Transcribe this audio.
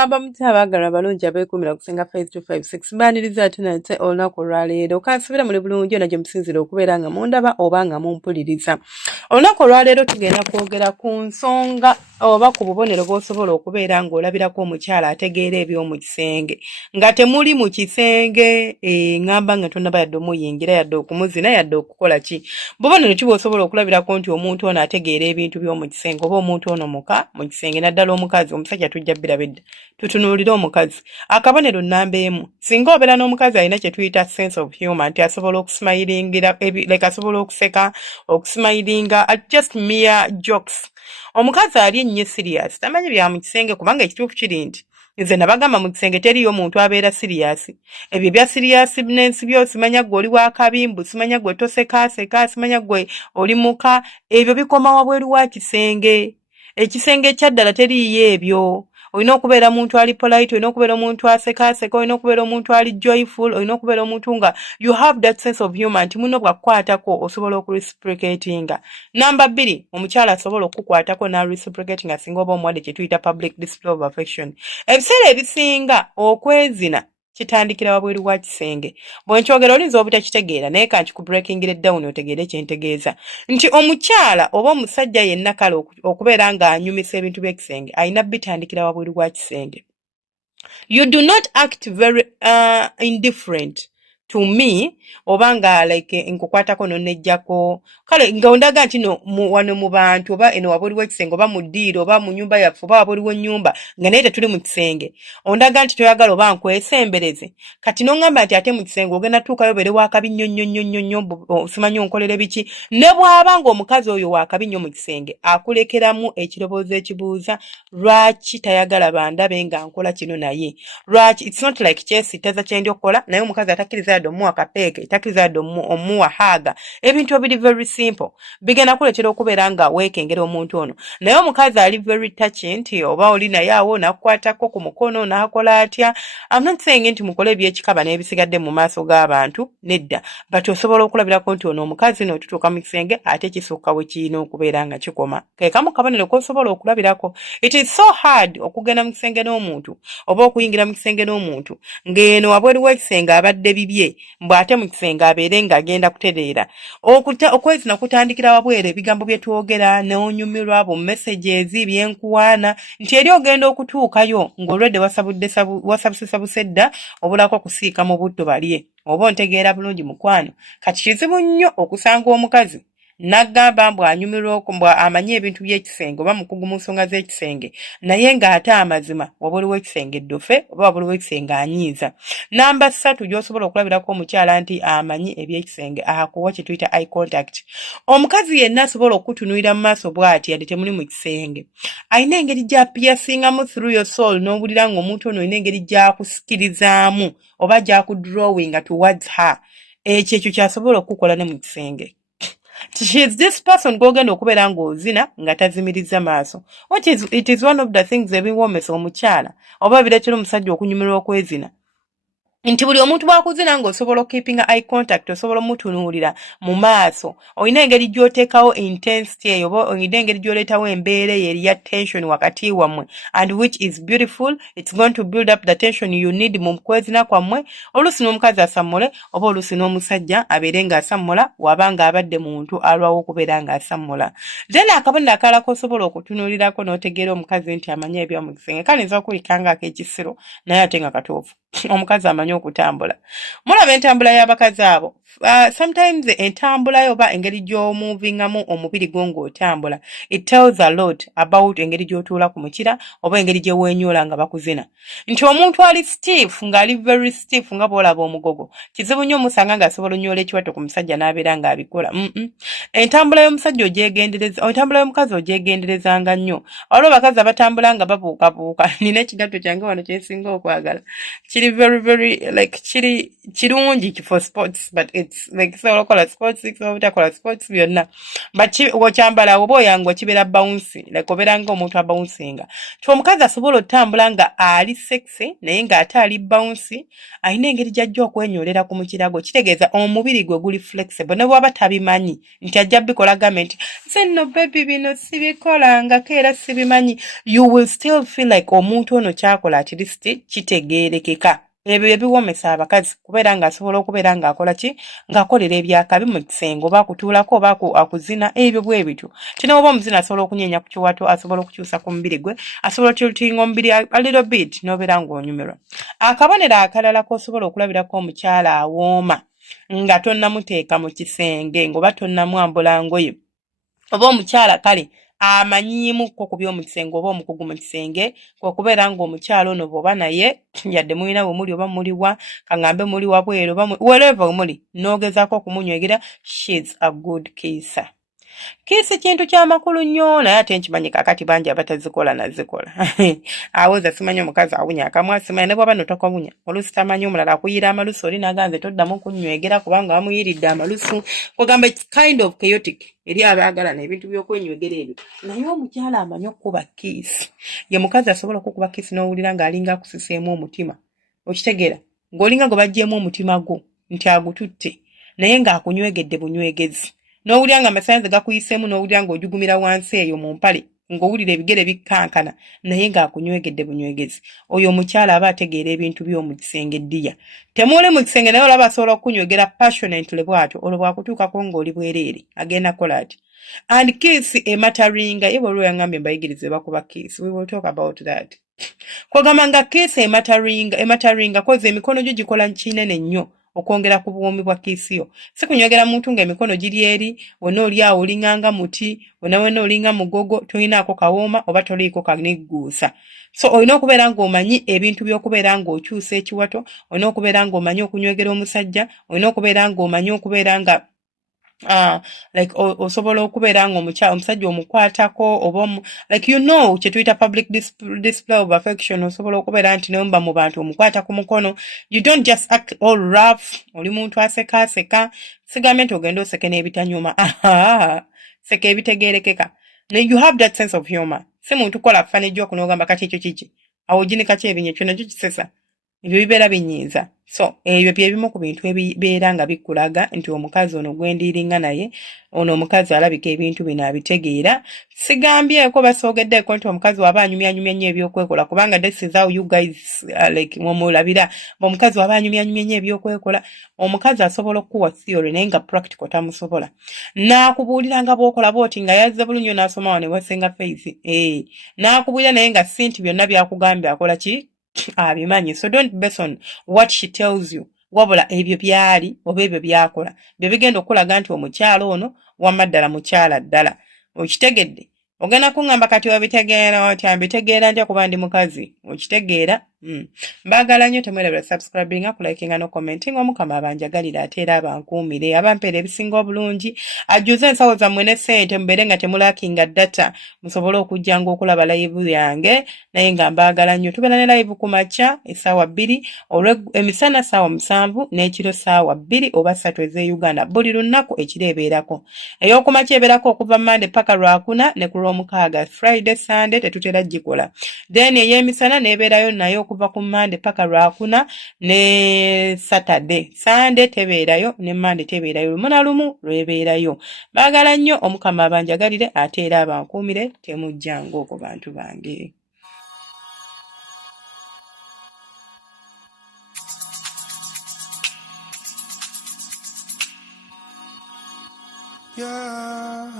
mugamba muti abaagala abalungi abeekumira okusenga 5256 mbaaniriza ate nate olunaku olwaleero kansubira muli bulungi yonna gye musinzira okubeera nga mundaba oba nga mumpuliriza. Olunaku olwaleero tugenda kwogera ku nsonga oba ku bubonero bw'osobola okubeera ng'olabirako omukyala ategeera eby'omu kisenge nga temuli mu kisenge ngamba nga tonnaba yadde omuyingira yadde okumuzina yadde okukola ki. Bubonero ki bw'osobola okulabirako nti omuntu ono ategeera ebintu by'omu kisenge oba omuntu ono muka mu kisenge naddala omukazi. Omusajja tujja birabedda tutunuulire omukazi. Akabonero nnamba emu singa obeera n'omukazi alina kye tuyita sense of humor nti asobola okusimayiringira like asobola okuseka okusimayiringa just mere jokes. Omukazi ali ennyo serious tamanyi bya mu kisenge kubanga ekituufu kiri nti nze nabagamba mu kisenge teriyo omuntu abeera serious. Ebyo bya seriousness byo simanya gwe oli wa kabimbu simanya gwe tosekaaseka simanya gwe oli muka ebyo bikoma wabweru wa kisenge. Ekisenge kyaddala teriyo ebyo. Olina okubeera omuntu ali polite, olina okubeera omuntu asekaaseka, olina okubeera omuntu ali joyful, olina okubeera omuntu nga you have that sense of humor nti muno bwakukwatako osobola okureciprocatinga. Namba 2 omukyala asobola okukwatako na reciprocatinga singa oba omuwadde kye tuyita public display of affection. Ebiseera ebisinga okwezina kitandikira wabweru wa kisenge. Bwe nkyogera olinza obutakitegeera naye ka nkikubreakingire down otegeere kye ntegeeza nti omukyala oba omusajja yenna kale okubeera ng'anyumisa ebintu by'ekisenge alina bitandikira wabweru wa kisenge. You do not act very indifferent to me oba nga like nkukwatako nonnejjako kale nga ondaga nti no wano mu bantu oba eno wabweru w'ekisenge oba mu ddiiro oba mu nyumba yaffe oba wabweru w'ennyumba nga naye tetuli mu kisenge ondaga nti toyagala oba nkwesembereze kati n'oŋŋamba nti ate mu kisenge ogenda tuukayo bere wakabi nnyo simanyi onkolere biki ne bw'aba ng'omukazi oyo wakabi nnyo mu kisenge akulekeramu ekirowoozo ekibuuza lwaki tayagala bandabe nga nkola kino naye lwaki it's not like kyesittaza kye ndi okukola naye omukazi atakkiriza yadde omuwa kapeeke takkiriza yadde omuwa haaga ebintu ebiri very simple bigenda kuleetera okubeera nga weekengera omuntu ono naye omukazi ali very touchy nti oba oli naye awo nakukwatako ku mukono n'akola atya. I'm not saying nti mukole ebyekikaba n'ebisigadde mu maaso g'abantu nedda but osobola okulabirako nti ono omukazi n'otutuuka mu kisenge ate kisukka we kirina okubeera nga kikoma ke kamu kabonero k'osobola okulabirako. It is so hard okugenda mu kisenge n'omuntu oba okuyingira mu kisenge n'omuntu ng'eno wabweru w'ekisenge abadde bibye mbw ate mu kisenge abeere ng'agenda kutereera okwezina kutandikira wabweru ebigambo bye twogera n'onyumirwa bu messages byenkuwaana nti eri ogenda okutuukayo ng'olwedde wasabusesabuse dda obulako kusiika mu buddo balye oba ontegeera bulungi mukwano. Kati kizibu nnyo okusanga omukazi n'agamba mbw anyumirwa mbw amanyi ebintu by'ekisenge oba mukugu mu nsonga z'ekisenge naye ng'ate amazima wabweru w'ekisenge eddofe oba wabweru w'ekisenge anyiiza. Namba 3 gy'osobola okulabirako omukyala nti amanyi eby'ekisenge akuwa kye tuyita eye contact. Omukazi yenna asobola okutunuulira mu maaso bw'ati yadde temuli mu kisenge alina engeri gy'apiyasingamu through your soul n'owulira ng'omuntu ono olina engeri gy'akusikirizaamu oba gy'akudrawinga towards her. Ekyo kyasobola okukola ne mu kisenge. She is this person gw'ogenda okubeera ng'ozina nga tazimiriza maaso. It is one of the things ebiwoomesa omukyala oba bireetera omusajja okunyumirwa okwezina nti buli omuntu bw'akuzina ng'osobola keeping eye contact osobola omutunuulira mu maaso olina engeri gy'oteekawo intensity eyo oba olina engeri gy'oleetawo embeera eyo eriya tension wakati wammwe and which is beautiful. It's going to build up the tension you need mu kwezina kwammwe. Oluusi n'omukazi asammule oba oluusi n'omusajja abeere ng'asammula waba ng'abadde muntu alwawo okubeera ng'asammula. Then akabonero akalala k'osobola okutunuulirako n'otegeera omukazi nti amanyi ebyomu kisenge kale nza okulikanga ak'ekisiro naye ate nga katuufu omukazi amanyi okutambula. Mulaba entambula y'abakazi abo. Sometimes entambula yo oba engeri gy'omuvingamu omubiri gwo ng'otambula it tells a lot about engeri gy'otuula ku mukira oba engeri gye weenyoola nga bakuzina. Nti omuntu ali stiff ng'ali very stiff nga bw'olaba omugogo kizibu nnyo omusanga ng'asobola onnyola ekiwato ku musajja n'abeera ng'abikola. Entambula y'omusajja ogyegendereza entambula y'omukazi ogyegenderezanga nnyo. Waliwo bakazi abatambula nga babuukabuuka nina ekigatto kyange wano kye nsinga okwagala kiri very very kirungi for sports, but it's like so kola sports, so kola sports byonna. But wokyambala oba oyangwa kibeera bouncy, like obeera ng'omuntu abouncing. Omukazi asobola otambula nga ali sexy naye ng'ate ali bouncy, alina engeri gy'ajja okwenyolera ku mukirago, kitegeeza omubiri gwe guli flexible ne bw'aba tabimanyi nti ajja bikola gament nze nno baby bino sibikolangako era sibimanyi, you will still feel like omuntu ono kyakola at least kitegeerekeka. Ebyo ebiwomesa abakazi kubeera ng'asobola okubeera ng'akola ki ng'akolera ebyakabi mu kisenge oba akutuulako oba akuzina ebyo bwe bityo. Kino oba omuzina asobola okunyenya ku kiwato, asobola okukyusa ku mubiri gwe, asobola okutinga omubiri a little bit n'obeera ng'onyumirwa. Akabonero akalala k'osobola okulabirako omukyala awooma nga tonnamuteeka mu kisenge ng'oba tonnamwambula ngoye, oba omukyala kale amanyiimukko ku by'omu kisenge oba omukugu mu kisenge, kwekubeera ng'omukyala ono bw'oba naye yadde mulina bwe muli oba muliwa kaŋŋambe muli wabweru oba wherever muli n'ogezaako okumunywegera, she's a good kisser. Kiisi kintu ky'amakulu nnyo naye ate nkimanyi kaakati bangi abatazikola nazikola. Awooza simanyi omukazi awunya akamwa, simanyi ne bw'aba notokawunya oluusi tamanyi omulala akuyira amalusu oli naganze toddamu kunnywegera kubanga bamuyiridde amalusu, kugamba kind of chaotic eri abaagalana ebintu by'okwenywegera ebyo. Naye omukyala amanyi okukuba kiisi, ye mukazi asobola okukuba kiisi n'owulira ng'alinga akusiseemu omutima, okitegeera ng'olinga gwe baggyemu omutima gwo nti agututte naye ng'akunywegedde bunywegezi. N'owulira nga amasanze gakuyiseemu n'owulira ng'ojugumira wansi eyo mu mpale ng'owulira ebigere bikkankana naye ng'akunywegedde bunywegezi. Oyo omukyala aba ategeera ebintu by'omu kisenge ddiya. Temuuli mu kisenge naye olaba asobola okunywegera passionately bw'atyo, olwo bwakutuukako ng'oli bwereere agenda kukola ati. And kiss emataringa, ye bw'olwo yangambye mbayigirize bakuba kiss. We will talk about that. Kwagamba nga kiss emataringa koze emikono gyo gikola kinene nnyo okwongera ku bwomi bwa kiisi yo. Si kunywegera muntu ng'emikono giri eri, wonna oli awo olinganga muti, wonna olinga mugogo, tolinaako kawooma oba toliiko kanigguusa. So olina okubeera ng'omanyi ebintu by'okubeera ng'okyusa ekiwato, olina okubeera ng'omanyi okunywegera omusajja, olina okubeera ng'omanyi okubeera nga like osobola okubeera ng'omusajja omukwatako oba like kye tuyita public display of affection, osobola okubeera nti nomba mu bantu omukwata ku mukono, you don't just act all rough, oli muntu aseka sigambye nti ogenda oseke n'ebitanyuma, seka ebitegeerekeka. You have that sense of humor. Si muntu kola fanejjo okunogamba kati ekyo kiki awo ginika kyebinye kyonna kyo kisesa, ebyo bibeera binyiiza. So ebyo bye bimu ku bintu ebibeera nga bikulaga nti omukazi ono gwendiiringa naye ono omukazi alabika ebintu bino abitegeera. Sigambyeko basoogeddeeko nti omukazi waba anyumyanyumya nnyo ebyokwekola, kubanga this is how you guys like mwemulabira omukazi waba anyumyanyumya nnyo ebyokwekola. Omukazi asobola okukuwa theory naye nga practical tamusobola, n'akubuuliranga bw'okola bw'oti nga yazze bulungi n'asoma wano ewasenga face, n'akubuulira naye nga si nti byonna byakugambye akola ki abimanyi. So don't base on what she tells you, wabula ebyo byali oba ebyo byakola byo bigenda okulaga nti omukyala ono wamma ddala mukyala ddala. Okitegedde? Ogenda kuŋŋamba kati obitegeera otya? Mbitegeera ntya kuba ndi mukazi? Okitegeera? Mbaagala nnyo, temwerabira subscribinga, kulikinga no commenting. Omukama abanjagalira ate era abankuumire, abampeera ebisinga obulungi, ajjuze ensawo zammwe ne ssente mubeere nga temulakinga data musobole okujjanga okulaba live yange, naye nga mbaagala nnyo. Tubeera ne live ku makya essaawa 2, emisana ssaawa 7 n'ekiro ssaawa 2 oba 3 ez'e Uganda. Buli lunaku ekiro ebeerako. Ey'okumakya ebeerako okuva Monday paka Lwakuna ne ku Lwomukaaga. Friday Sunday tetutera gikola. Then ey'emisana n'ebeerayo nayo okuva ku Monday paka Lwakuna ne Saturday. Sunday tebeerayo ne Monday tebeerayo. Lumu na lumu lwebeerayo. Baagala nnyo, Omukama abanjagalire ate era abankuumire, temujjanga okwo bantu bange. Yeah.